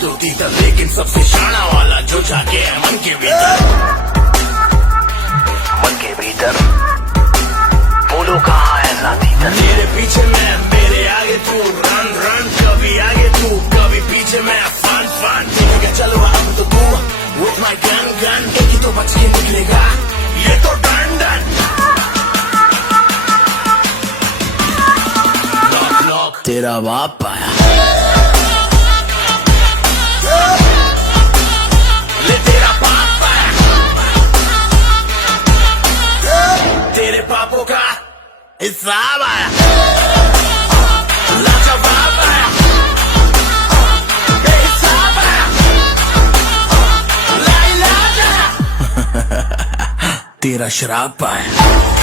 तो तीतर, लेकिन सबसे शाना वाला जो जाके है मन के भीतर। मन के भीतर बोलो कहाँ है तीतर। मेरे पीछे मैं, मेरे आगे तू, रन रन, कभी आगे तू कभी पीछे मैं, फन फन। चलो अब तो तू with my gun gun, एक ही तो बच के निकलेगा ये तो डन डन। लॉक लॉक तेरा बाप आया, ले तेरा बाप आया, तेरे पापों का हिसाब आया, लाजवाब आया, बेहिसाब आया, ला इलाज आया, तेरा शराब आया।